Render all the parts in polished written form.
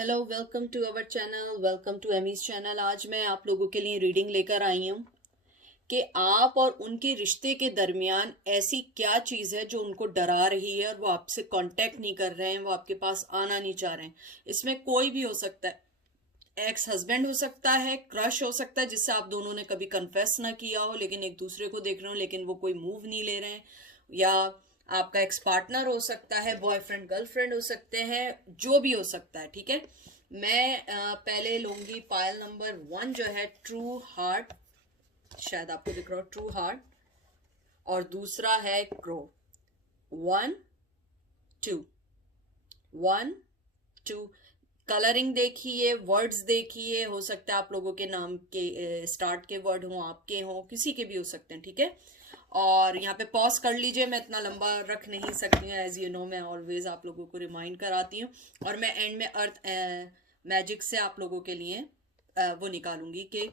Hello, welcome to our channel, welcome to Amy's channel. आज मैं आप लोगों के लिए रीडिंग लेकर आई हूँ कि आप और उनके रिश्ते के दरमियान ऐसी क्या चीज़ है जो उनको डरा रही है और वो आपसे कांटेक्ट नहीं कर रहे हैं, वो आपके पास आना नहीं चाह रहे हैं। इसमें कोई भी हो सकता है, एक्स हस्बैंड हो सकता है, क्रश हो सकता है जिससे आप दोनों ने कभी कन्फेस ना किया हो लेकिन एक दूसरे को देख रहे हो लेकिन वो कोई मूव नहीं ले रहे हैं, या आपका एक्स पार्टनर हो सकता है, बॉयफ्रेंड गर्लफ्रेंड हो सकते हैं, जो भी हो सकता है। ठीक है, मैं पहले लूंगी पायल नंबर 1 जो है ट्रू हार्ट, शायद आपको दिख रहा हो ट्रू हार्ट, और दूसरा है क्रो। 1 2 1 2। कलरिंग देखिए, वर्ड्स देखिए, हो सकता है आप लोगों के नाम के स्टार्ट के वर्ड हों, आपके हों, किसी के भी हो सकते हैं। ठीक है, और यहाँ पे पॉज कर लीजिए, मैं इतना लंबा रख नहीं सकती हूँ। एज यू नो, मैं ऑलवेज आप लोगों को रिमाइंड कराती हूँ, और मैं एंड में अर्थ मैजिक से आप लोगों के लिए वो निकालूंगी कि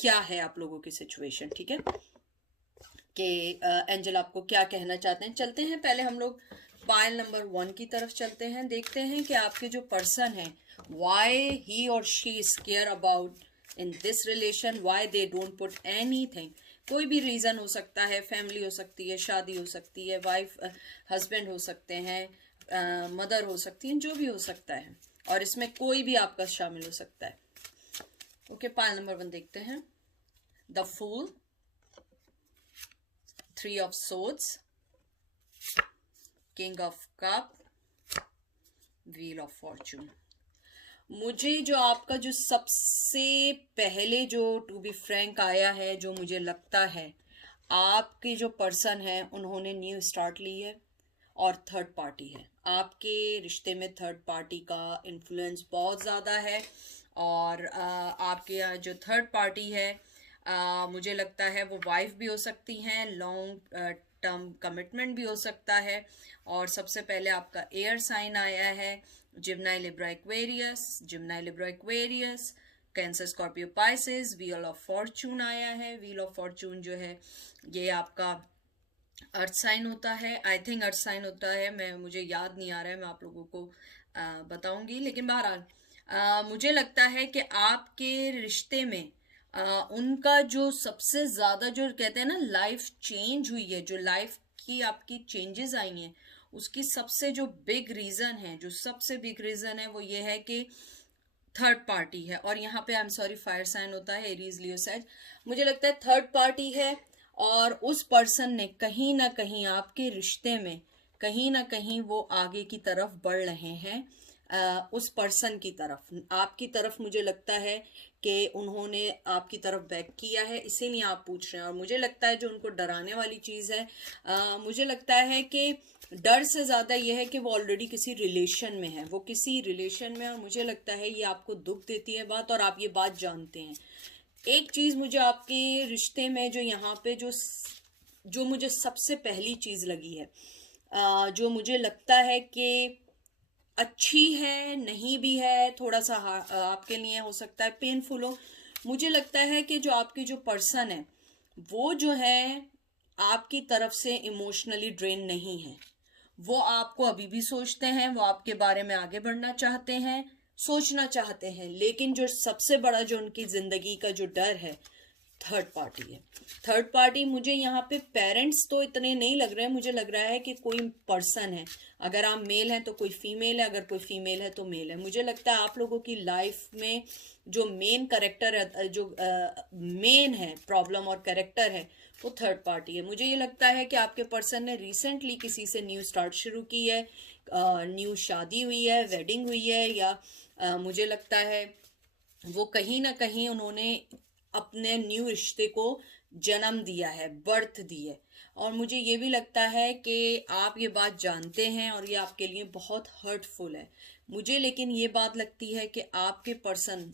क्या है आप लोगों की सिचुएशन। ठीक है, कि एंजल आपको क्या कहना चाहते हैं। चलते हैं, पहले हम लोग पायल नंबर 1 की तरफ चलते हैं, देखते हैं कि आपके जो पर्सन है, वाई ही और she is care about in this relation, why they don't put anything. कोई भी रीजन हो सकता है, फैमिली हो सकती है, शादी हो सकती है, वाइफ हस्बैंड हो सकते हैं, मदर हो सकती है, जो भी हो सकता है, और इसमें कोई भी आपका शामिल हो सकता है। ओके, पायल नंबर 1 देखते हैं। The fool, 3 of swords, king of cup, wheel of fortune। मुझे जो आपका जो सबसे पहले जो टू बी फ्रैंक आया है, जो मुझे लगता है आपके जो पर्सन है उन्होंने न्यू स्टार्ट ली है और थर्ड पार्टी है। आपके रिश्ते में थर्ड पार्टी का इन्फ्लुएंस बहुत ज़्यादा है, और आपके यहाँ जो थर्ड पार्टी है, मुझे लगता है वो वाइफ भी हो सकती हैं, लॉन्ग टर्म कमिटमेंट भी हो सकता है। और सबसे पहले आपका एयर साइन आया है, Gemini Libra Aquarius, Gemini Libra Aquarius, Cancer Scorpio Pisces, wheel of fortune आया है। व्हील ऑफ फॉर्चून जो है ये आपका अर्थ साइन होता है, आई थिंक अर्थ साइन होता है, मुझे याद नहीं आ रहा है, मैं आप लोगों को बताऊंगी। लेकिन बहरहाल मुझे लगता है कि आपके रिश्ते में उनका जो सबसे ज्यादा जो कहते हैं ना लाइफ चेंज हुई है, जो लाइफ की आपकी चेंजेस आई हैं, उसकी सबसे जो बिग रीजन है, जो सबसे बिग रीजन है वो ये है कि थर्ड पार्टी है। और यहाँ पे I am sorry fire sign होता है, एरीज लियो सेज, मुझे लगता है थर्ड पार्टी है। और उस पर्सन ने कहीं ना कहीं आपके रिश्ते में कहीं ना कहीं वो आगे की तरफ बढ़ रहे हैं, उस पर्सन की तरफ, आपकी तरफ। मुझे लगता है कि उन्होंने आपकी तरफ बैक किया है, इसीलिए आप पूछ रहे हैं। और मुझे लगता है जो उनको डराने वाली चीज़ है, मुझे लगता है कि डर से ज़्यादा यह है कि वो ऑलरेडी किसी रिलेशन में है, वो किसी रिलेशन में, और मुझे लगता है ये आपको दुख देती है बात, और आप ये बात जानते हैं। एक चीज़ मुझे आपके रिश्ते में जो यहाँ पे जो मुझे सबसे पहली चीज़ लगी है, जो मुझे लगता है कि अच्छी है, नहीं भी है, थोड़ा सा आपके लिए हो सकता है पेनफुल हो। मुझे लगता है कि जो आपकी जो पर्सन है वो जो है आपकी तरफ से इमोशनली ड्रेन नहीं है। वो आपको अभी भी सोचते हैं, वो आपके बारे में आगे बढ़ना चाहते हैं, सोचना चाहते हैं, लेकिन जो सबसे बड़ा जो उनकी जिंदगी का जो डर है, थर्ड पार्टी है। थर्ड पार्टी, मुझे यहाँ पे पेरेंट्स तो इतने नहीं लग रहे हैं, मुझे लग रहा है कि कोई पर्सन है। अगर आप मेल हैं तो कोई फीमेल है, अगर कोई फीमेल है तो मेल है। मुझे लगता है आप लोगों की लाइफ में जो मेन करेक्टर है, जो मेन है प्रॉब्लम और करेक्टर है, वो थर्ड पार्टी है। मुझे ये लगता है कि आपके पर्सन ने रिसेंटली किसी से न्यू स्टार्ट शुरू की है, न्यू शादी हुई है, वेडिंग हुई है, या मुझे लगता है वो कहीं ना कहीं उन्होंने अपने न्यू रिश्ते को जन्म दिया है, बर्थ दी है। और मुझे ये भी लगता है कि आप ये बात जानते हैं और ये आपके लिए बहुत हर्टफुल है। मुझे लेकिन ये बात लगती है कि आपके पर्सन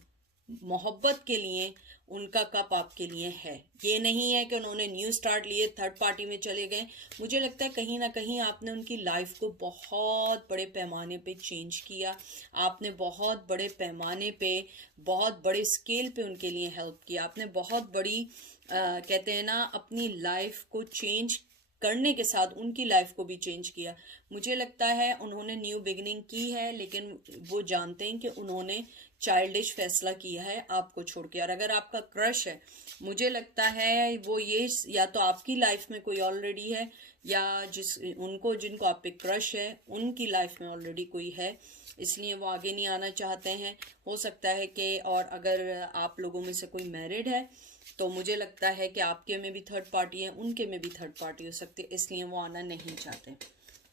मोहब्बत के लिए उनका कप आपके लिए है। ये नहीं है कि उन्होंने न्यू स्टार्ट लिए थर्ड पार्टी में चले गए। मुझे लगता है कहीं ना कहीं आपने उनकी लाइफ को बहुत बड़े पैमाने पे चेंज किया, आपने बहुत बड़े पैमाने पे, बहुत बड़े स्केल पे उनके लिए हेल्प किया, आपने बहुत बड़ी कहते हैं ना अपनी लाइफ को चेंज करने के साथ उनकी लाइफ को भी चेंज किया। मुझे लगता है उन्होंने न्यू बिगिनिंग की है, लेकिन वो जानते हैं कि उन्होंने चाइल्डिश फैसला किया है आपको छोड़ के। और अगर आपका क्रश है, मुझे लगता है वो ये या तो आपकी लाइफ में कोई ऑलरेडी है, या जिनको आप पे क्रश है उनकी लाइफ में ऑलरेडी कोई है, इसलिए वो आगे नहीं आना चाहते हैं। हो सकता है कि, और अगर आप लोगों में से कोई मैरिड है तो मुझे लगता है कि आपके में भी थर्ड पार्टी है, उनके में भी थर्ड पार्टी हो सकती है, इसलिए वो आना नहीं चाहते।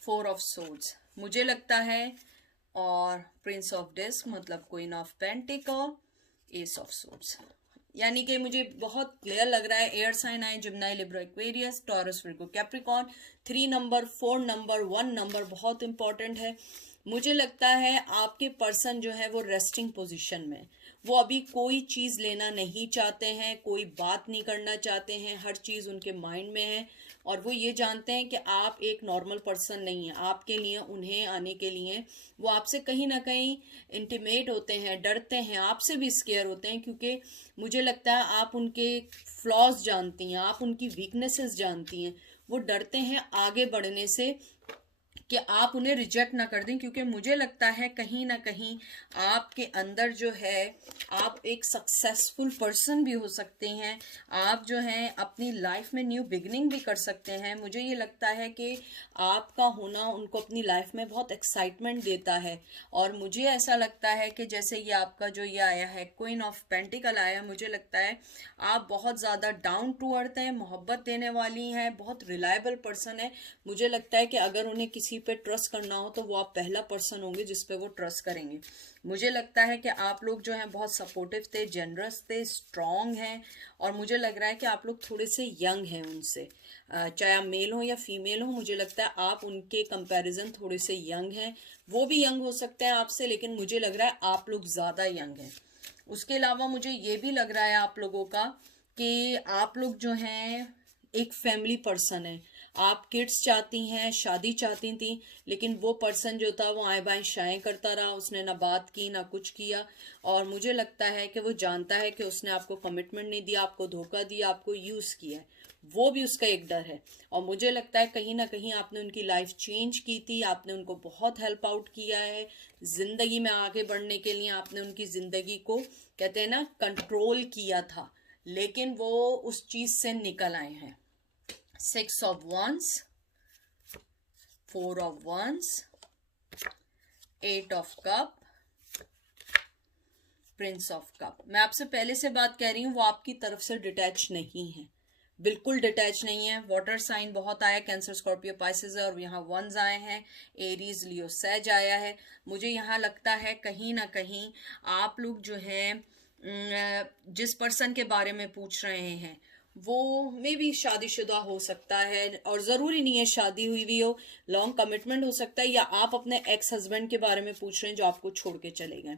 4 ऑफ सोर्ड्स मुझे लगता है, और प्रिंस ऑफ डिस्क मतलब queen of pentacle, S of swords. यानी कि मुझे बहुत क्लियर लग रहा है एयर साइन आए, Gemini, Libra, Aquarius, Taurus, Virgo, Capricorn. 3 number, 4 number, 1 number बहुत इंपॉर्टेंट है। मुझे लगता है आपके पर्सन जो है वो रेस्टिंग पोजीशन में, वो अभी कोई चीज़ लेना नहीं चाहते हैं, कोई बात नहीं करना चाहते हैं, हर चीज़ उनके माइंड में है, और वो ये जानते हैं कि आप एक नॉर्मल पर्सन नहीं है। आपके लिए, उन्हें आने के लिए वो आपसे कहीं ना कहीं इंटिमेट होते हैं, डरते हैं, आपसे भी स्केयर होते हैं, क्योंकि मुझे लगता है आप उनके फ्लॉज जानती हैं, आप उनकी वीकनेसेस जानती हैं। वो डरते हैं आगे बढ़ने से कि आप उन्हें रिजेक्ट ना कर दें, क्योंकि मुझे लगता है कहीं ना कहीं आपके अंदर जो है, आप एक सक्सेसफुल पर्सन भी हो सकते हैं, आप जो हैं अपनी लाइफ में न्यू बिगिनिंग भी कर सकते हैं। मुझे ये लगता है कि आपका होना उनको अपनी लाइफ में बहुत एक्साइटमेंट देता है, और मुझे ऐसा लगता है कि जैसे ये आपका जो ये आया है क्वीन ऑफ पेंटिकल आया, मुझे लगता है आप बहुत ज़्यादा डाउन टू अर्थ हैं, मोहब्बत देने वाली हैं, बहुत रिलायबल पर्सन है। मुझे लगता है कि अगर उन्हें किसी पे ट्रस्ट करना हो तो वो आप पहला पर्सन होंगे जिस पे वो ट्रस्ट करेंगे। मुझे लगता है कि आप लोग जो हैं बहुत सपोर्टिव थे, जनरस थे, स्ट्रॉन्ग हैं, और मुझे लग रहा है कि आप लोग थोड़े से यंग हैं उनसे, चाहे आप मेल हो या फीमेल हो। मुझे लगता है आप उनके कंपैरिजन थोड़े से यंग हैं, वो भी यंग हो सकते हैं आपसे, लेकिन मुझे लग रहा है आप लोग ज़्यादा यंग हैं। उसके अलावा मुझे ये भी लग रहा है आप लोगों का कि आप लोग जो हैं एक फैमिली पर्सन है। आप किड्स चाहती हैं, शादी चाहती थी, लेकिन वो पर्सन जो था वो आए बाएं शाएं करता रहा, उसने ना बात की ना कुछ किया, और मुझे लगता है कि वो जानता है कि उसने आपको कमिटमेंट नहीं दिया, आपको धोखा दिया, आपको यूज़ किया है, वो भी उसका एक डर है। और मुझे लगता है कहीं ना कहीं आपने उनकी लाइफ चेंज की थी, आपने उनको बहुत हेल्प आउट किया है ज़िंदगी में आगे बढ़ने के लिए, आपने उनकी ज़िंदगी को कहते हैं ना कंट्रोल किया था, लेकिन वो उस चीज़ से निकल आए हैं। 6 of wands, 4 of wands, 8 of cup, Prince of cup. मैं आपसे पहले से बात कह रही हूँ, वो आपकी तरफ से डिटैच नहीं है, बिल्कुल डिटैच नहीं है। वाटर साइन बहुत आया, कैंसर, स्कॉर्पियो, पाइसेस है, और यहाँ वंस आए हैं, एरीज, लियो, सैज आया है। मुझे यहाँ लगता है कहीं ना कहीं आप लोग जो है जिस पर्सन के बारे में पूछ रहे हैं वो में भी शादीशुदा हो सकता है, और ज़रूरी नहीं है शादी हुई भी हो, लॉन्ग कमिटमेंट हो सकता है, या आप अपने एक्स हस्बैंड के बारे में पूछ रहे हैं जो आपको छोड़ के चले गए।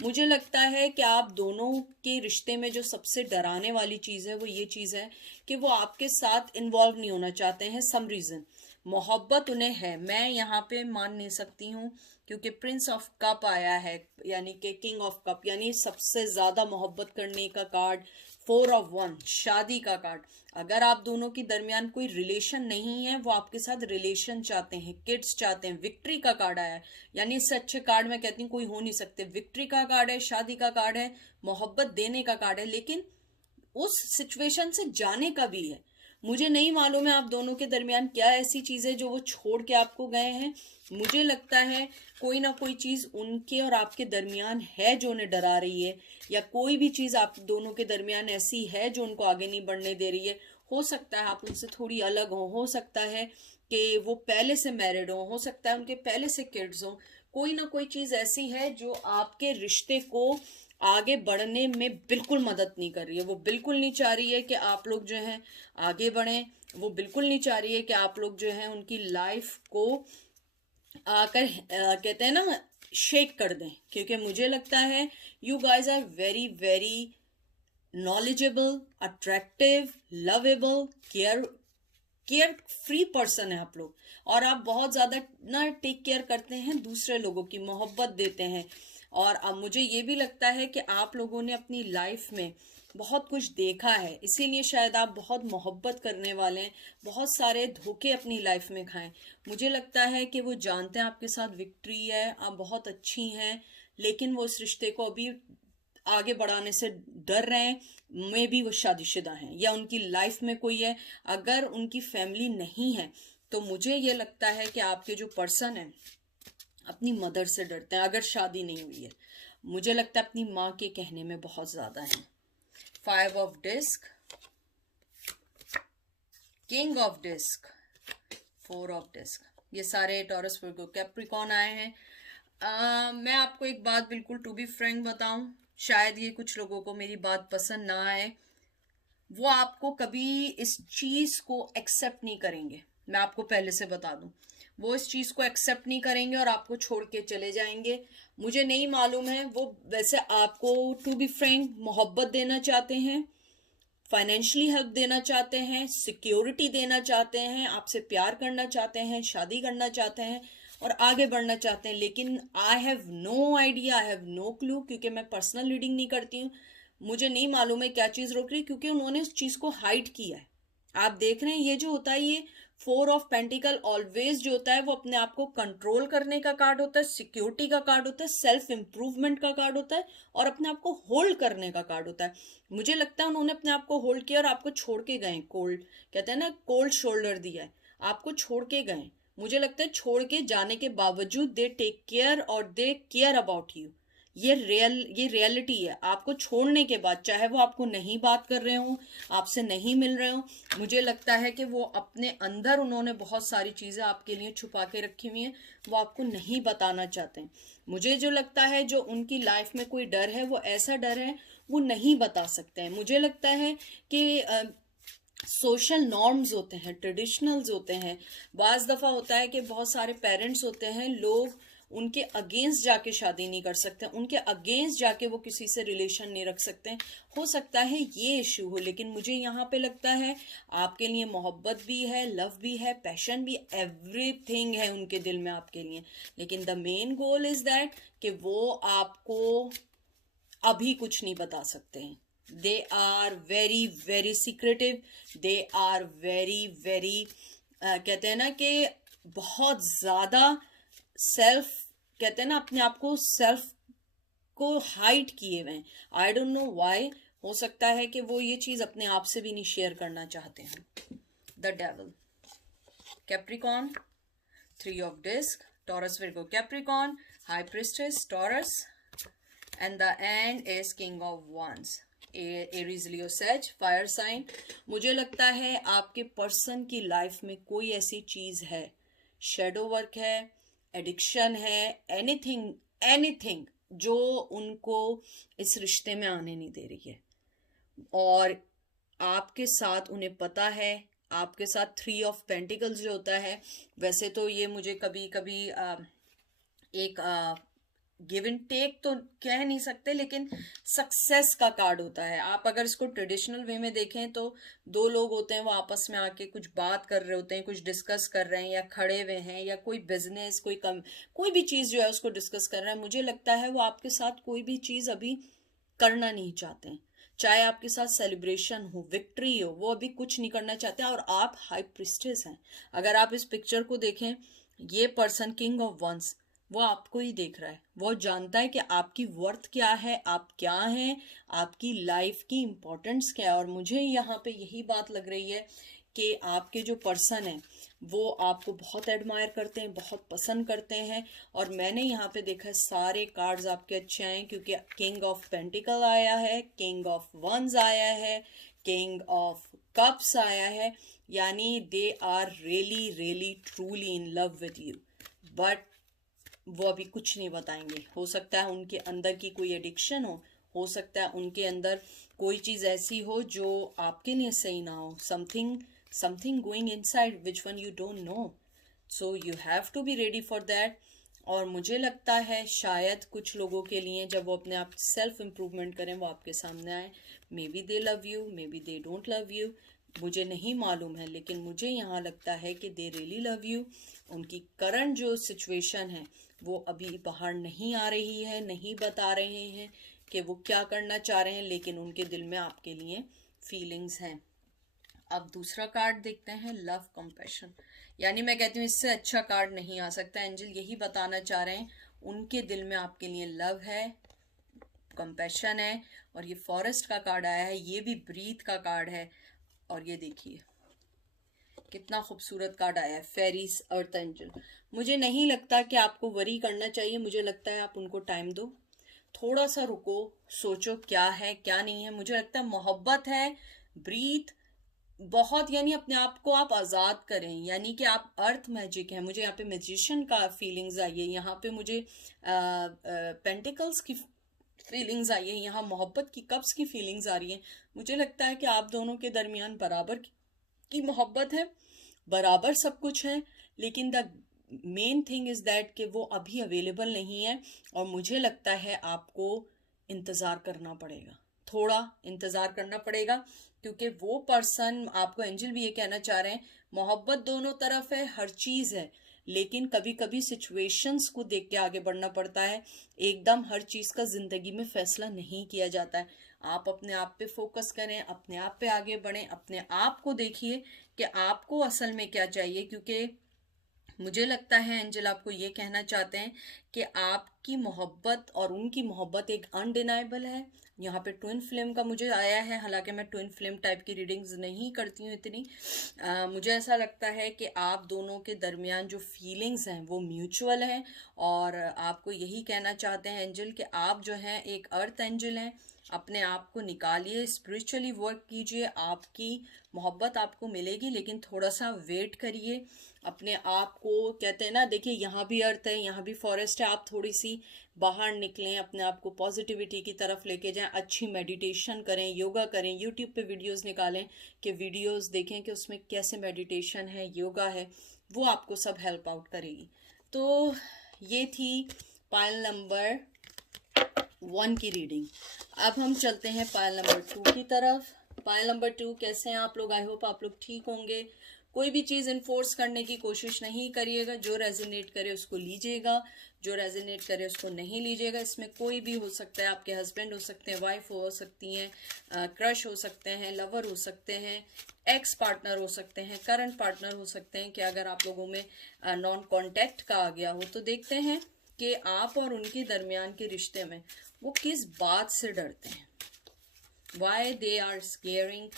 मुझे लगता है कि आप दोनों के रिश्ते में जो सबसे डराने वाली चीज़ है वो ये चीज़ है कि वो आपके साथ इन्वॉल्व नहीं होना चाहते हैं सम रीज़न। मोहब्बत उन्हें है, मैं यहाँ पे मान नहीं सकती हूँ, क्योंकि प्रिंस ऑफ कप आया है, यानी कि किंग ऑफ कप, यानी सबसे ज़्यादा मोहब्बत करने का कार्ड। 4 of wands, शादी का कार्ड। अगर आप दोनों के दरमियान कोई रिलेशन नहीं है, वो आपके साथ रिलेशन चाहते हैं, किड्स चाहते हैं। विक्ट्री का कार्ड आया है, यानी इससे अच्छे कार्ड मैं कहती हूँ कोई हो नहीं सकते। विक्ट्री का कार्ड है, शादी का कार्ड है, मोहब्बत देने का कार्ड है, लेकिन उस सिचुएशन से जाने का भी है। मुझे नहीं मालूम है आप दोनों के दरमियान क्या ऐसी चीज़ है जो वो छोड़ के आपको गए हैं। मुझे लगता है कोई ना कोई चीज़ उनके और आपके दरमियान है जो उन्हें डरा रही है, या कोई भी चीज़ आप दोनों के दरमियान ऐसी है जो उनको आगे नहीं बढ़ने दे रही है। हो सकता है आप उनसे थोड़ी अलग हो सकता है कि वो पहले से मैरिड हो सकता है उनके पहले से किड्स हो। कोई ना कोई चीज़ ऐसी है जो आपके रिश्ते को आगे बढ़ने में बिल्कुल मदद नहीं कर रही है। वो बिल्कुल नहीं चाह रही है कि आप लोग जो हैं आगे बढ़ें, वो बिल्कुल नहीं चाह रही है कि आप लोग जो हैं उनकी लाइफ को आकर कहते हैं ना शेक कर दें, क्योंकि मुझे लगता है you guys are very very knowledgeable, attractive, lovable, care free person है आप लोग, और आप बहुत ज़्यादा ना टेक केयर करते हैं, दूसरे लोगों की मोहब्बत देते हैं, और अब मुझे ये भी लगता है कि आप लोगों ने अपनी लाइफ में बहुत कुछ देखा है, इसीलिए शायद आप बहुत मोहब्बत करने वाले हैं, बहुत सारे धोखे अपनी लाइफ में खाएं। मुझे लगता है कि वो जानते हैं आपके साथ विक्ट्री है, आप बहुत अच्छी हैं, लेकिन वो इस रिश्ते को अभी आगे बढ़ाने से डर रहे हैं। मे भी वो शादीशुदा हैं या उनकी लाइफ में कोई है, अगर उनकी फैमिली नहीं है तो मुझे ये लगता है कि आपके जो पर्सन है अपनी मदर से डरते हैं। अगर शादी नहीं हुई है, मुझे लगता है अपनी माँ के कहने में बहुत ज्यादा है। 5 of disk, king of disk, 4 of disk, ये सारे टॉरस वर्गो कैप्रिकॉर्न आए हैं। मैं आपको एक बात बिल्कुल टू बी फ्रैंक बताऊं, शायद ये कुछ लोगों को मेरी बात पसंद ना आए, वो आपको कभी इस चीज को एक्सेप्ट नहीं करेंगे। मैं आपको पहले से बता दूं, वो इस चीज को एक्सेप्ट नहीं करेंगे और आपको छोड़ के चले जाएंगे। मुझे नहीं मालूम है, वो वैसे आपको टू बी फ्रैंक मोहब्बत देना चाहते हैं, फाइनेंशियली हेल्प देना चाहते हैं, सिक्योरिटी देना चाहते हैं, आपसे प्यार करना चाहते हैं, शादी करना चाहते हैं और आगे बढ़ना चाहते हैं। लेकिन I have no idea, I have no clue, क्योंकि मैं पर्सनल रीडिंग नहीं करती हूँ। मुझे नहीं मालूम है क्या चीज रोक रही है, क्योंकि उन्होंने उस चीज को हाइड किया है। आप देख रहे हैं ये जो होता है, ये 4 ऑफ पेंटिकल ऑलवेज जो होता है वो अपने आप को कंट्रोल करने का कार्ड होता है, सिक्योरिटी का कार्ड होता है, सेल्फ इंप्रूवमेंट का कार्ड होता है और अपने आप को होल्ड करने का कार्ड होता है। मुझे लगता है उन्होंने अपने आप को होल्ड किया और आपको छोड़ के गए। कोल्ड कहते हैं ना, कोल्ड शोल्डर दिया है, आपको छोड़ के गए। मुझे लगता है छोड़ के जाने के बावजूद दे टेक केयर और दे केयर अबाउट यू। ये रियलिटी है। आपको छोड़ने के बाद, चाहे वो आपको नहीं बात कर रहे हो, आपसे नहीं मिल रहे हो, मुझे लगता है कि वो अपने अंदर उन्होंने बहुत सारी चीजें आपके लिए छुपा के रखी हुई हैं, वो आपको नहीं बताना चाहते हैं। मुझे जो लगता है जो उनकी लाइफ में कोई डर है, वो ऐसा डर है वो नहीं बता सकते हैं। मुझे लगता है कि सोशल नॉर्म्स होते हैं, ट्रेडिशनल्स होते हैं। बाज दफा होता है कि बहुत सारे पेरेंट्स होते हैं, लोग उनके अगेंस्ट जाके शादी नहीं कर सकते, उनके अगेंस्ट जाके वो किसी से रिलेशन नहीं रख सकते। हो सकता है ये इशू हो, लेकिन मुझे यहाँ पे लगता है आपके लिए मोहब्बत भी है, लव भी है, पैशन भी, एवरीथिंग है उनके दिल में आपके लिए। लेकिन the main goal is that कि वो आपको अभी कुछ नहीं बता सकते हैं। They are very very secretive, they are very very कहते हैं ना कि बहुत ज्यादा सेल्फ, कहते हैं ना अपने आप को सेल्फ को हाइड किए हुए हैं। आई डोंट नो व्हाई, हो सकता है कि वो ये चीज अपने आप से भी नहीं शेयर करना चाहते हैं। The devil, Capricorn, 3 of disk, Taurus Virgo Capricorn, high priestess Taurus, and the end is king of wands, Aries Leo Sag, fire sign. मुझे लगता है आपके पर्सन की लाइफ में कोई ऐसी चीज है, शेडो वर्क है, एडिक्शन है, एनीथिंग एनीथिंग जो उनको इस रिश्ते में आने नहीं दे रही है। और आपके साथ उन्हें पता है, आपके साथ 3 ऑफ पेंटिकल्स जो होता है, वैसे तो ये मुझे कभी कभी एक गिव एंड टेक तो कह नहीं सकते, लेकिन सक्सेस का कार्ड होता है। आप अगर इसको ट्रेडिशनल वे में देखें तो 2 लोग होते हैं, वो आपस में आके कुछ बात कर रहे होते हैं, कुछ डिस्कस कर रहे हैं या खड़े हुए हैं या कोई बिजनेस, कोई भी चीज जो है उसको डिस्कस कर रहे हैं। मुझे लगता है वो आपके साथ कोई भी चीज अभी करना नहीं चाहते हैं, चाहे आपके साथ सेलिब्रेशन हो, विक्ट्री हो, वो अभी कुछ नहीं करना चाहते हैं। और आप हाई प्रिस्टेस हैं। अगर आप इस पिक्चर को देखें, ये पर्सन किंग ऑफ वंस, वो आपको ही देख रहा है, वो जानता है कि आपकी वर्थ क्या है, आप क्या हैं, आपकी लाइफ की इंपॉर्टेंस क्या है। और मुझे यहाँ पे यही बात लग रही है कि आपके जो पर्सन है वो आपको बहुत एडमायर करते हैं, बहुत पसंद करते हैं। और मैंने यहाँ पे देखा सारे कार्ड्स आपके अच्छे आए, क्योंकि किंग ऑफ पेंटिकल आया है, किंग ऑफ वंस आया है, किंग ऑफ कप्स आया है, यानी they are really really truly in love with you. But वो अभी कुछ नहीं बताएंगे। हो सकता है उनके अंदर की कोई एडिक्शन हो सकता है उनके अंदर कोई चीज ऐसी हो जो आपके लिए सही ना हो, something going inside which one you don't know, so you have to be ready for that. और मुझे लगता है शायद कुछ लोगों के लिए जब वो अपने आप सेल्फ इम्प्रूवमेंट करें, वो आपके सामने आए। May be they love you, may be they don't love you, मुझे नहीं मालूम है, लेकिन मुझे यहाँ लगता है कि दे रियली लव यू। उनकी करंट जो सिचुएशन है वो अभी बाहर नहीं आ रही है, नहीं बता रहे हैं कि वो क्या करना चाह रहे हैं, लेकिन उनके दिल में आपके लिए फीलिंग्स हैं। अब दूसरा कार्ड देखते हैं, लव कंपैशन। यानी मैं कहती हूँ इससे अच्छा कार्ड नहीं आ सकता। एंजल यही बताना चाह रहे हैं उनके दिल में आपके लिए लव है, कंपैशन है। और ये फॉरेस्ट का कार्ड आया है, ये भी ब्रीथ का कार्ड है। और ये देखिए कितना खूबसूरत कार्ड आया है, फेरीज अर्थ एंजल। मुझे नहीं लगता कि आपको वरी करना चाहिए, मुझे लगता है आप उनको टाइम दो, थोड़ा सा रुको, सोचो क्या है क्या नहीं है। मुझे लगता है मोहब्बत है, ब्रीथ बहुत, यानी अपने आप को आप आज़ाद करें, यानी कि आप अर्थ मैजिक है। मुझे यहाँ पे मैजिशियन का फीलिंग्स आई है, यहाँ पे मुझे पेंटिकल्स की फीलिंग्स आई है, यहाँ मोहब्बत की कप्स की फीलिंग्स आ रही है। मुझे लगता है कि आप दोनों के दरमियान बराबर की मोहब्बत है, बराबर सब कुछ है, लेकिन the main thing is that कि वो अभी अवेलेबल नहीं है। और मुझे लगता है आपको इंतज़ार करना पड़ेगा, थोड़ा इंतज़ार करना पड़ेगा, क्योंकि वो पर्सन, आपको एंजल भी ये कहना चाह रहे हैं, मोहब्बत दोनों तरफ है, हर चीज़ है, लेकिन कभी कभी सिचुएशंस को देख के आगे बढ़ना पड़ता है। एकदम हर चीज़ का ज़िंदगी में फैसला नहीं किया जाता है। आप अपने आप पे फोकस करें, अपने आप पे आगे बढ़ें, अपने आप को देखिए कि आपको असल में क्या चाहिए। क्योंकि मुझे लगता है एंजल आपको ये कहना चाहते हैं कि आपकी मोहब्बत और उनकी मोहब्बत एक अनडिनाइबल है। यहाँ पे ट्विन फ्लेम का मुझे आया है, हालांकि मैं ट्विन फ्लेम टाइप की रीडिंग्स नहीं करती हूँ इतनी। मुझे ऐसा लगता है कि आप दोनों के दरमियान जो फीलिंग्स हैं वो म्यूचुअल हैं। और आपको यही कहना चाहते हैं एंजल कि आप जो हैं एक अर्थ एंजल हैं, अपने आप को निकालिए, स्पिरिचुअली वर्क कीजिए, आपकी मोहब्बत आपको मिलेगी, लेकिन थोड़ा सा वेट करिए। अपने आप को, कहते हैं ना, देखिए यहाँ भी अर्थ है, यहाँ भी फॉरेस्ट है, आप थोड़ी सी बाहर निकलें, अपने आप को पॉजिटिविटी की तरफ लेके जाएं, अच्छी मेडिटेशन करें, योगा करें, यूट्यूब पे वीडियोस निकालें कि वीडियोस देखें कि उसमें कैसे मेडिटेशन है, योगा है, वो आपको सब हेल्प आउट करेगी। तो ये थी पायल नंबर 1 की रीडिंग। अब हम चलते हैं पायल नंबर 2 की तरफ। पायल नंबर 2, कैसे हैं आप लोग? आई होप आप लोग ठीक होंगे। कोई भी चीज़ इन्फोर्स करने की कोशिश नहीं करिएगा, जो रेजोनेट करे उसको लीजिएगा, जो रेजोनेट करे उसको नहीं लीजिएगा। इसमें कोई भी हो सकता है, आपके हस्बैंड हो सकते हैं, वाइफ हो सकती हैं, क्रश हो सकते हैं, लवर हो सकते हैं, एक्स पार्टनर हो सकते हैं, करंट पार्टनर हो सकते हैं। कि अगर आप लोगों में नॉन कॉन्टैक्ट का आ गया हो तो देखते हैं कि आप और उनके दरमियान के रिश्ते में वो किस बात से डरते हैं, why they are scaring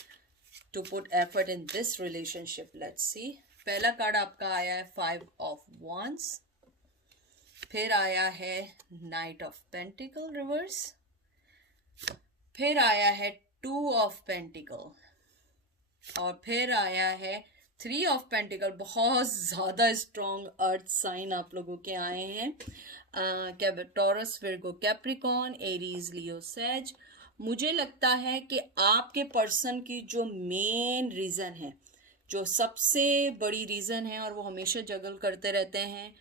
to put effort in this relationship. Let's see. पहला कार्ड आपका आया है 5 of Wands, फिर आया है Knight of Pentacle रिवर्स, फिर आया है 2 of Pentacle, और फिर आया है 3 of Pentacle। बहुत ज़्यादा स्ट्रॉन्ग अर्थ साइन आप लोगों के आए हैं। Taurus, Virgo, Capricorn, Aries, Leo, says. मुझे लगता है कि आपके पर्सन की जो मेन रीज़न है, जो सबसे बड़ी रीज़न है, और वो हमेशा जगल करते रहते हैं,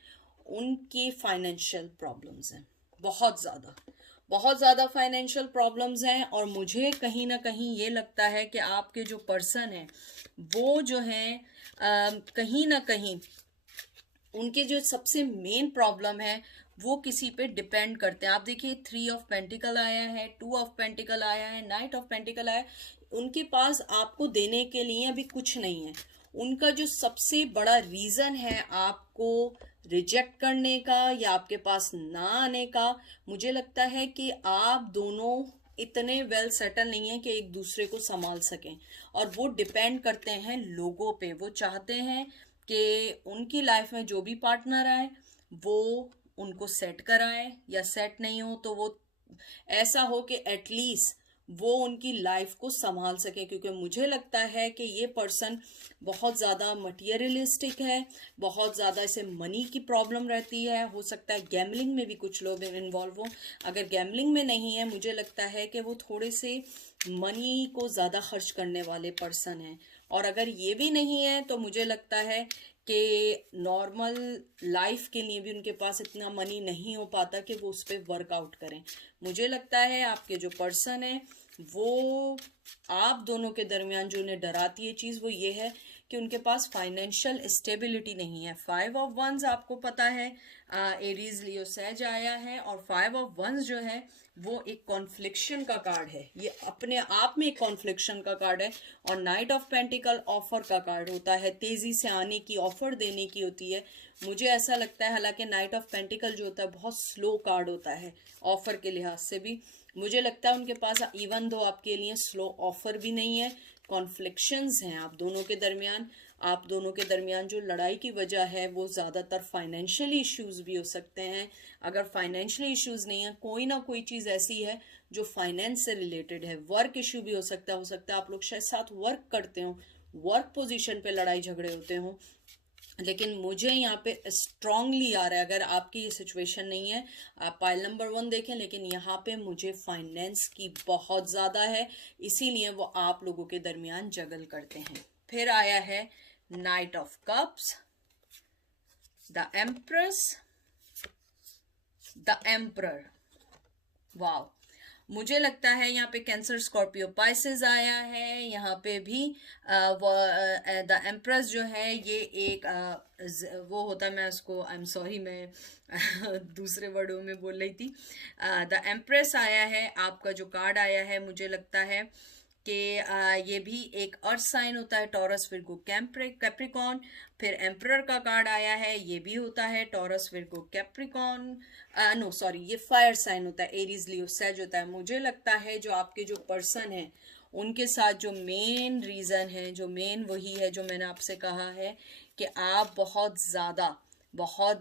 उनकी फाइनेंशियल प्रॉब्लम्स हैं। बहुत ज़्यादा फाइनेंशियल प्रॉब्लम्स हैं। और मुझे कहीं ना कहीं ये लगता है कि आपके जो पर्सन हैं वो जो हैं कहीं ना कहीं उनके जो सबसे मेन प्रॉब्लम है वो किसी पे डिपेंड करते हैं। आप देखिए 3 ऑफ पेंटिकल आया है, 2 ऑफ पेंटिकल आया है, नाइट ऑफ पेंटिकल आया है। उनके पास आपको देने के लिए अभी कुछ नहीं है। उनका जो सबसे बड़ा रीज़न है आपको रिजेक्ट करने का या आपके पास ना आने का, मुझे लगता है कि आप दोनों इतने वेल सेटल नहीं है कि एक दूसरे को संभाल सकें। और वो डिपेंड करते हैं लोगों पे। वो चाहते हैं कि उनकी लाइफ में जो भी पार्टनर आए वो उनको सेट कराए, या सेट नहीं हो तो वो ऐसा हो कि एटलीस्ट वो उनकी लाइफ को संभाल सके। क्योंकि मुझे लगता है कि ये पर्सन बहुत ज़्यादा मटीरियलिस्टिक है, बहुत ज़्यादा इसे मनी की प्रॉब्लम रहती है। हो सकता है गैम्बलिंग में भी कुछ लोग इन्वॉल्व हों। अगर गैम्बलिंग में नहीं है, मुझे लगता है कि वो थोड़े से मनी को ज़्यादा खर्च करने वाले पर्सन हैं। और अगर ये भी नहीं है तो मुझे लगता है कि नॉर्मल लाइफ के लिए भी उनके पास इतना मनी नहीं हो पाता कि वो उस पर वर्कआउट करें। मुझे लगता है आपके जो पर्सन है वो आप दोनों के दरमियान जो उन्हें डराती है चीज़ वो ये है कि उनके पास फाइनेंशियल स्टेबिलिटी नहीं है। 5 ऑफ वंस आपको पता है एरीज लियो सेज आया है, और 5 ऑफ वंस जो है वो एक कॉन्फ्लिक्शन का कार्ड है, ये अपने आप में एक कॉन्फ्लिक्शन का कार्ड है। और नाइट ऑफ पेंटिकल ऑफर का कार्ड होता है, तेजी से आने की, ऑफर देने की होती है। मुझे ऐसा लगता है, हालांकि नाइट ऑफ पेंटिकल जो होता है बहुत स्लो कार्ड होता है ऑफर के लिहाज से भी, मुझे लगता है उनके पास इवन दो आपके लिए स्लो ऑफर भी नहीं है, कॉन्फ्लिक्शंस हैं आप दोनों के दरमियान। आप दोनों के दरमियान जो लड़ाई की वजह है वो ज़्यादातर फाइनेंशियली इश्यूज भी हो सकते हैं। अगर फाइनेंशियली इश्यूज नहीं है, कोई ना कोई चीज़ ऐसी है जो फाइनेंस से रिलेटेड है। वर्क इशू भी हो सकता है आप लोग शायद साथ वर्क करते हो, वर्क पोजीशन पे लड़ाई झगड़े होते हो। लेकिन मुझे यहाँ पे स्ट्रांगली आ रहा है, अगर आपकी ये सिचुएशन नहीं है आप पाइल नंबर 1 देखें, लेकिन यहाँ पे मुझे फाइनेंस की बहुत ज़्यादा है, इसीलिए वो आप लोगों के दरमियान जगल करते हैं। फिर आया है night of cups, the empress, the emperor. वाह, मुझे लगता है यहाँ पे कैंसर, स्कॉर्पियो, पाइसेस आया है। यहाँ पे भी द एम्प्रेस जो है ये एक वो होता है, मैं उसको आई एम सॉरी मैं दूसरे वर्डों में बोल रही थी। द एम्प्रेस आया है, आपका जो कार्ड आया है मुझे लगता है कि ये भी एक अर्थ साइन होता है, टॉरस, विर्गो, कैप्रिकॉन। फिर एम्परर का कार्ड आया है, ये भी होता है Taurus, Virgo, Capricorn, no sorry ये फायर साइन होता है, एरीज, लियो, सेज होता है। मुझे लगता है जो आपके जो पर्सन है उनके साथ जो मेन रीज़न है, जो मेन वही है जो मैंने आपसे कहा है कि आप बहुत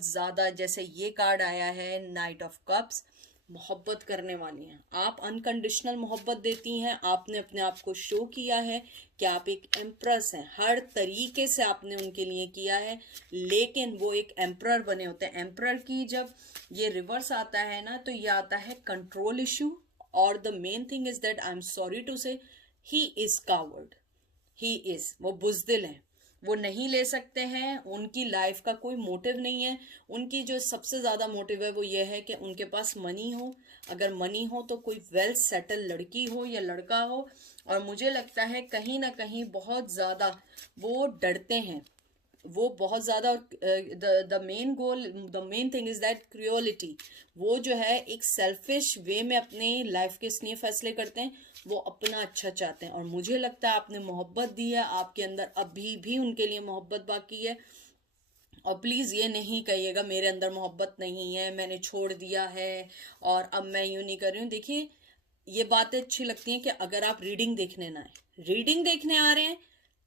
ज़्यादा जैसे ये कार्ड आया है नाइट ऑफ कप्स, मोहब्बत करने वाली हैं आप, अनकंडीशनल मोहब्बत देती हैं। आपने अपने आप को शो किया है कि आप एक एम्प्रेस हैं, हर तरीके से आपने उनके लिए किया है, लेकिन वो एक एम्परर बने होते हैं। एम्परर की जब ये रिवर्स आता है ना, तो ये आता है कंट्रोल इशू, और the main thing is that I am sorry to say he is coward, he is, वो बुजदिल हैं, वो नहीं ले सकते हैं, उनकी लाइफ का कोई मोटिव नहीं है। उनकी जो सबसे ज़्यादा मोटिव है वो ये है कि उनके पास मनी हो, अगर मनी हो तो कोई वेल सेटल लड़की हो या लड़का हो। और मुझे लगता है कहीं ना कहीं बहुत ज़्यादा वो डरते हैं, वो बहुत ज़्यादा। The main goal, the main thing is that cruelty, वो जो है एक सेल्फिश वे में अपने लाइफ के इसलिए फैसले करते हैं, वो अपना अच्छा चाहते हैं। और मुझे लगता है आपने मोहब्बत दी है, आपके अंदर अभी भी उनके लिए मोहब्बत बाकी है। और प्लीज़ ये नहीं कहिएगा मेरे अंदर मोहब्बत नहीं है, मैंने छोड़ दिया है और अब मैं यूँ नहीं कर रही हूँ। देखिए, ये बातें अच्छी लगती हैं कि अगर आप रीडिंग देखने ना आए, रीडिंग देखने आ रहे हैं,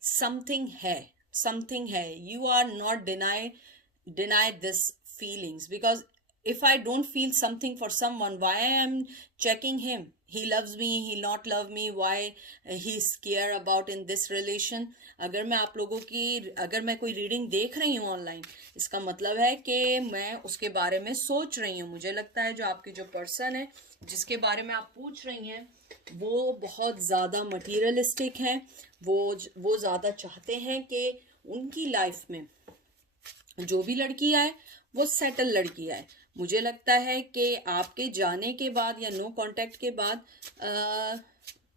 समथिंग है, you are not deny this feelings, because if I don't feel something for someone, why I am checking him? He loves me, he not love me, why he's care about in this relation? अगर मैं आप लोगों की, अगर मैं कोई reading देख रही हूँ ऑनलाइन, इसका मतलब है कि मैं उसके बारे में सोच रही हूँ। मुझे लगता है जो आपकी जो पर्सन है जिसके बारे में आप पूछ रही हैं वो बहुत ज़्यादा मटीरियलिस्टिक है, वो ज़्यादा चाहते हैं कि उनकी लाइफ में जो भी लड़की आए वो सेटल लड़की आए। मुझे लगता है कि आपके जाने के बाद या नो कांटेक्ट के बाद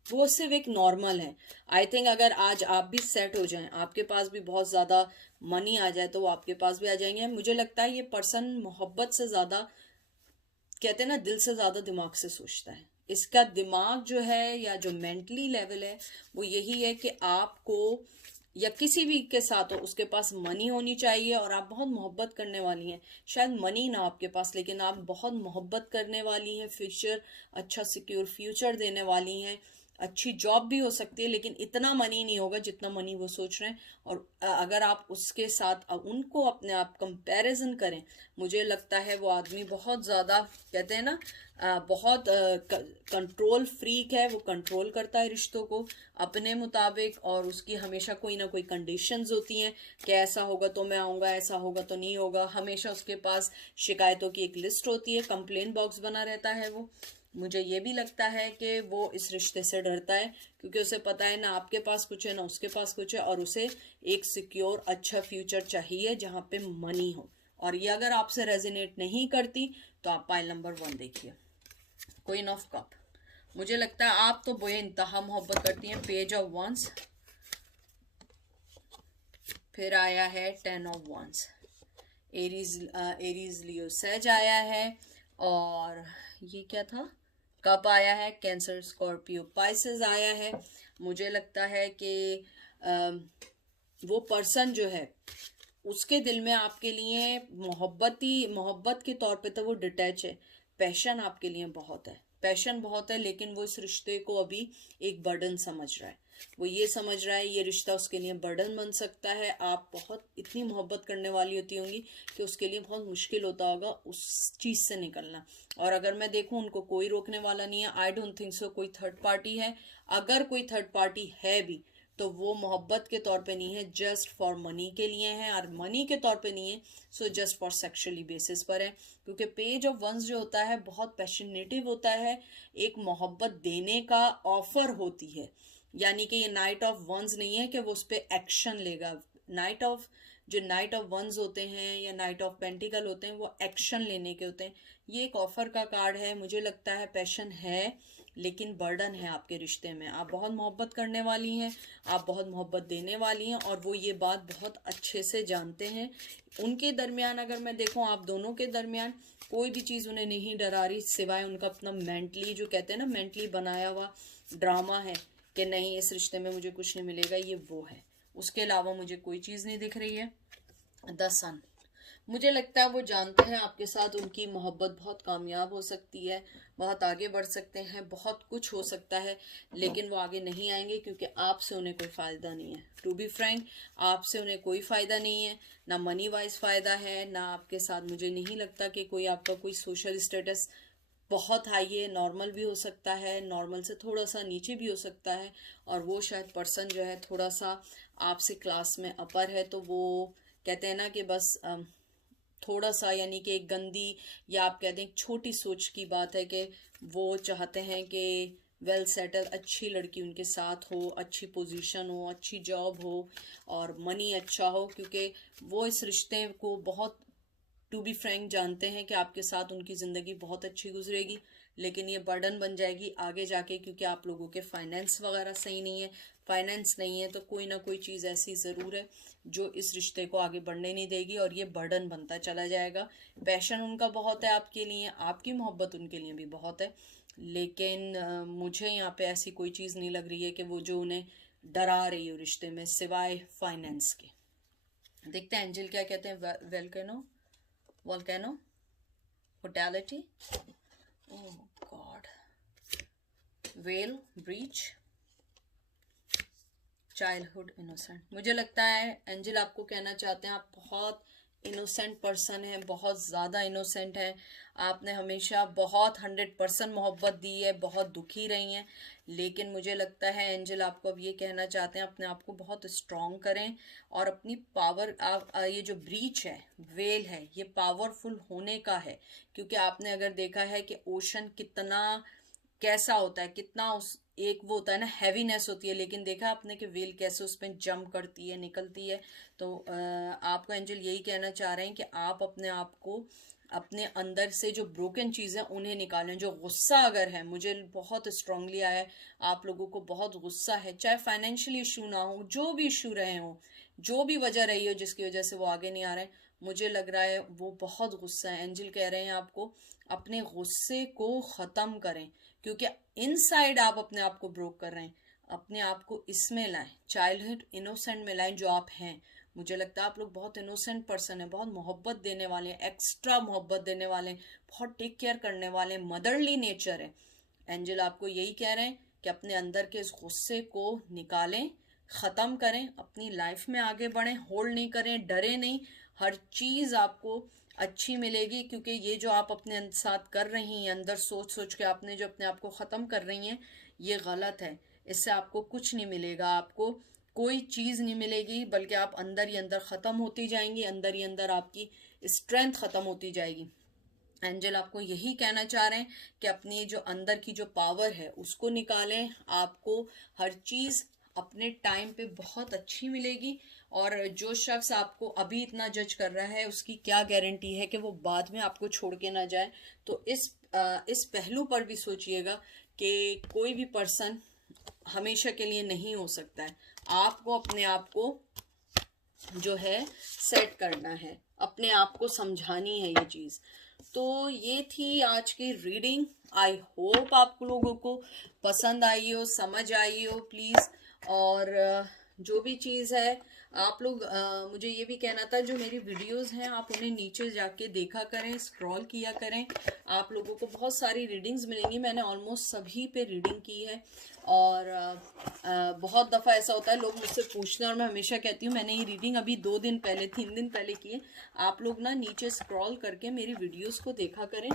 वो सिर्फ एक नॉर्मल है। आई थिंक अगर आज आप भी सेट हो जाएं, आपके पास भी बहुत ज़्यादा मनी आ जाए तो वो आपके पास भी आ जाएंगे। मुझे लगता है ये पर्सन मोहब्बत से ज़्यादा, कहते हैं ना, दिल से ज़्यादा दिमाग से सोचता है। इसका दिमाग जो है या जो मेंटली लेवल है वो यही है कि आपको या किसी भी के साथ हो उसके पास मनी होनी चाहिए, और आप बहुत मोहब्बत करने वाली हैं। शायद मनी ना आपके पास, लेकिन आप बहुत मोहब्बत करने वाली हैं, फ्यूचर, अच्छा सिक्योर फ्यूचर देने वाली हैं, अच्छी जॉब भी हो सकती है, लेकिन इतना मनी नहीं होगा जितना मनी वो सोच रहे हैं। और अगर आप उसके साथ उनको अपने आप कंपैरिजन करें, मुझे लगता है वो आदमी बहुत ज़्यादा, कहते हैं ना, बहुत कंट्रोल फ्रीक है। वो कंट्रोल करता है रिश्तों को अपने मुताबिक, और उसकी हमेशा कोई ना कोई कंडीशंस होती हैं कि ऐसा होगा तो मैं आऊँगा, ऐसा होगा तो नहीं होगा। हमेशा उसके पास शिकायतों की एक लिस्ट होती है, कंप्लेन बॉक्स बना रहता है वो। मुझे ये भी लगता है कि वो इस रिश्ते से डरता है, क्योंकि उसे पता है ना आपके पास कुछ है ना उसके पास कुछ है, और उसे एक सिक्योर अच्छा फ्यूचर चाहिए जहाँ पे मनी हो। और ये अगर आपसे रेजोनेट नहीं करती तो आप पाइल नंबर 1 देखिए, क्वीन ऑफ कप। मुझे लगता है आप तो बोए इंतहा मोहब्बत करती हैं, पेज ऑफ वंस, फिर आया है 10 of wands. Aries Leo Sag आया है, और ये क्या था, कप आया है, कैंसर स्कॉर्पियो पाइसेस आया है। मुझे लगता है कि वो पर्सन जो है उसके दिल में आपके लिए मोहब्बत के तौर पे तो वो डिटैच है, पैशन आपके लिए बहुत है, पैशन बहुत है, लेकिन वो इस रिश्ते को अभी एक बर्डन समझ रहा है। वो ये समझ रहा है ये रिश्ता उसके लिए बर्डन बन सकता है। आप बहुत इतनी मोहब्बत करने वाली होती होंगी कि उसके लिए बहुत मुश्किल होता होगा उस चीज़ से निकलना। और अगर मैं देखूं उनको कोई रोकने वाला नहीं है, आई डोंट थिंक सो कोई थर्ड पार्टी है। अगर कोई थर्ड पार्टी है भी तो वो मोहब्बत के तौर पे नहीं है, जस्ट फॉर मनी के लिए है, और मनी के तौर पे नहीं है so just for sexually basis पर है। क्योंकि पेज ऑफ वंस जो होता है बहुत पैशनेटिव होता है, एक मोहब्बत देने का ऑफर होती है, यानी कि ये नाइट ऑफ वंस नहीं है कि वो उस पर एक्शन लेगा। नाइट ऑफ वंस होते हैं या नाइट ऑफ पेंटिकल होते हैं वो एक्शन लेने के होते हैं। ये एक ऑफर का कार्ड है। मुझे लगता है पैशन है लेकिन बर्डन है आपके रिश्ते में। आप बहुत मोहब्बत करने वाली हैं, आप बहुत मोहब्बत देने वाली हैं, और वो ये बात बहुत अच्छे से जानते हैं। उनके दरमियान अगर मैं देखूं, आप दोनों के दरमियान कोई भी चीज़ उन्हें नहीं डरा रही, सिवाय उनका अपना मेंटली, जो कहते हैं ना मेंटली बनाया हुआ ड्रामा है कि नहीं इस रिश्ते में मुझे कुछ नहीं मिलेगा, ये वो है। उसके अलावा मुझे कोई चीज़ नहीं दिख रही है। द सन, मुझे लगता है वो जानते हैं आपके साथ उनकी मोहब्बत बहुत कामयाब हो सकती है, बहुत आगे बढ़ सकते हैं, बहुत कुछ हो सकता है, लेकिन वो आगे नहीं आएंगे क्योंकि आपसे उन्हें कोई फ़ायदा नहीं है। टू बी फ्रैंक, आपसे उन्हें कोई फ़ायदा नहीं है, ना मनी वाइज फ़ायदा है, ना आपके साथ मुझे नहीं लगता कि कोई आपका कोई सोशल स्टेटस बहुत हाई है। नॉर्मल भी हो सकता है, नॉर्मल से थोड़ा सा नीचे भी हो सकता है, और वो शायद पर्सन जो है थोड़ा सा आपसे क्लास में अपर है। तो वो कहते हैं ना कि बस थोड़ा सा, यानी कि एक गंदी, या आप कहते हैं एक छोटी सोच की बात है कि वो चाहते हैं कि वेल सेटल अच्छी लड़की उनके साथ हो, अच्छी पोजीशन हो, अच्छी जॉब हो, और मनी अच्छा हो, क्योंकि वो इस रिश्ते को बहुत, टू बी फ्रैंक, जानते हैं कि आपके साथ उनकी ज़िंदगी बहुत अच्छी गुजरेगी, लेकिन ये बर्डन बन जाएगी आगे जाके, क्योंकि आप लोगों के फाइनेंस वगैरह सही नहीं है। फाइनेंस नहीं है तो कोई ना कोई चीज़ ऐसी ज़रूर है जो इस रिश्ते को आगे बढ़ने नहीं देगी, और ये बर्डन बनता चला जाएगा। पैशन उनका बहुत है आपके लिए, आपकी मोहब्बत उनके लिए भी बहुत है, लेकिन मुझे यहाँ पे ऐसी कोई चीज़ नहीं लग रही है कि वो जो उन्हें डरा रही हो रिश्ते में, सिवाय फाइनेंस के। देखते हैं एंजल क्या कहते हैं। Volcano, Fatality, oh God, Whale, Breach, Childhood Innocent। मुझे लगता है एंजल आपको कहना चाहते हैं आप बहुत इनोसेंट पर्सन है, बहुत ज़्यादा इनोसेंट है। आपने हमेशा बहुत 100% मोहब्बत दी है, बहुत दुखी रही हैं, लेकिन मुझे लगता है एंजल आपको अब ये कहना चाहते हैं अपने आप को बहुत स्ट्रॉन्ग करें, और अपनी पावर, ये जो ब्रीच है, वेल है, ये पावरफुल होने का है। क्योंकि आपने अगर देखा है कि ओशन कितना कैसा होता है, कितना उस एक वो होता है ना, हैवीनेस होती है, लेकिन देखा आपने कि व्हेल कैसे उस पर जंप करती है, निकलती है। तो आपको एंजल यही कहना चाह रहे हैं कि आप अपने आप को, अपने अंदर से जो ब्रोकन चीज़ें उन्हें निकालें। जो गुस्सा अगर है, मुझे बहुत स्ट्रांगली आया है, आप लोगों को बहुत गुस्सा है, चाहे फाइनेंशियल इशू ना हो, जो भी इशू रहे हो, जो भी वजह रही हो जिसकी वजह से वो आगे नहीं आ रहे हैं, मुझे लग रहा है वो बहुत गुस्सा है। एंजल कह रहे हैं आपको अपने गुस्से को ख़त्म करें, क्योंकि इनसाइड आप अपने आप को ब्रोक कर रहे हैं। अपने आप को इसमें लाएं, चाइल्डहुड इनोसेंट में लाएं जो आप हैं। मुझे लगता है आप लोग बहुत इनोसेंट पर्सन है, बहुत मोहब्बत देने वाले हैं, एक्स्ट्रा मोहब्बत देने वाले हैं, बहुत टेक केयर करने वाले हैं, मदरली नेचर है। एंजल आपको यही कह रहे हैं कि अपने अंदर के इस गुस्से को निकालें, ख़त्म करें, अपनी लाइफ में आगे बढ़ें, होल्ड नहीं करें, डरे नहीं। हर चीज़ आपको अच्छी मिलेगी, क्योंकि ये जो आप अपने साथ कर रही हैं, अंदर सोच सोच के आपने जो अपने आप को ख़त्म कर रही हैं, ये गलत है। इससे आपको कुछ नहीं मिलेगा, आपको कोई चीज़ नहीं मिलेगी, बल्कि आप अंदर ही अंदर ख़त्म होती जाएंगी, अंदर ही अंदर आपकी स्ट्रेंथ ख़त्म होती जाएगी। एंजल आपको यही कहना चाह रहे हैं कि अपनी जो अंदर की जो पावर है उसको निकालें। आपको हर चीज़ अपने टाइम पे बहुत अच्छी मिलेगी, और जो शख्स आपको अभी इतना जज कर रहा है उसकी क्या गारंटी है कि वो बाद में आपको छोड़ के ना जाए। तो इस पहलू पर भी सोचिएगा कि कोई भी पर्सन हमेशा के लिए नहीं हो सकता है। आपको अपने आप को जो है सेट करना है, अपने आप को समझानी है ये चीज़। तो ये थी आज की रीडिंग। आई होप आप लोगों को पसंद आई हो, समझ आई हो प्लीज़। और जो भी चीज़ है आप लोग, मुझे ये भी कहना था, जो मेरी वीडियोस हैं आप उन्हें नीचे जाके देखा करें, स्क्रॉल किया करें। आप लोगों को बहुत सारी रीडिंग्स मिलेंगी, मैंने ऑलमोस्ट सभी पे रीडिंग की है। और बहुत दफ़ा ऐसा होता है लोग मुझसे पूछते हैं, और मैं हमेशा कहती हूँ मैंने ये रीडिंग अभी 2 दिन पहले 3 दिन पहले की है। आप लोग ना नीचे स्क्रॉल करके मेरी वीडियोस को देखा करें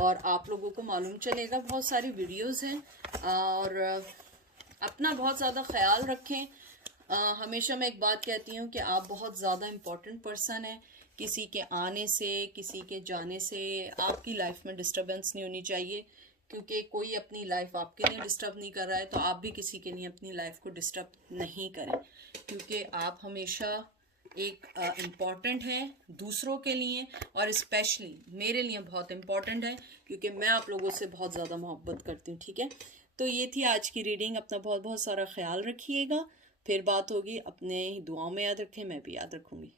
और आप लोगों को मालूम चलेगा। बहुत सारी वीडियोस हैं। और अपना बहुत ज़्यादा ख्याल रखें। हमेशा मैं एक बात कहती हूँ कि आप बहुत ज़्यादा इम्पोर्टेंट पर्सन हैं। किसी के आने से, किसी के जाने से आपकी लाइफ में डिस्टर्बेंस नहीं होनी चाहिए, क्योंकि कोई अपनी लाइफ आपके लिए डिस्टर्ब नहीं कर रहा है, तो आप भी किसी के लिए अपनी लाइफ को डिस्टर्ब नहीं करें, क्योंकि आप हमेशा एक इम्पॉर्टेंट है दूसरों के लिए, और स्पेशली मेरे लिए बहुत इम्पॉर्टेंट है, क्योंकि मैं आप लोगों से बहुत ज़्यादा मोहब्बत करती हूँ। ठीक है, तो ये थी आज की रीडिंग। अपना बहुत बहुत सारा ख्याल रखिएगा। फिर बात होगी। अपने दुआओं में याद रखें, मैं भी याद रखूँगी।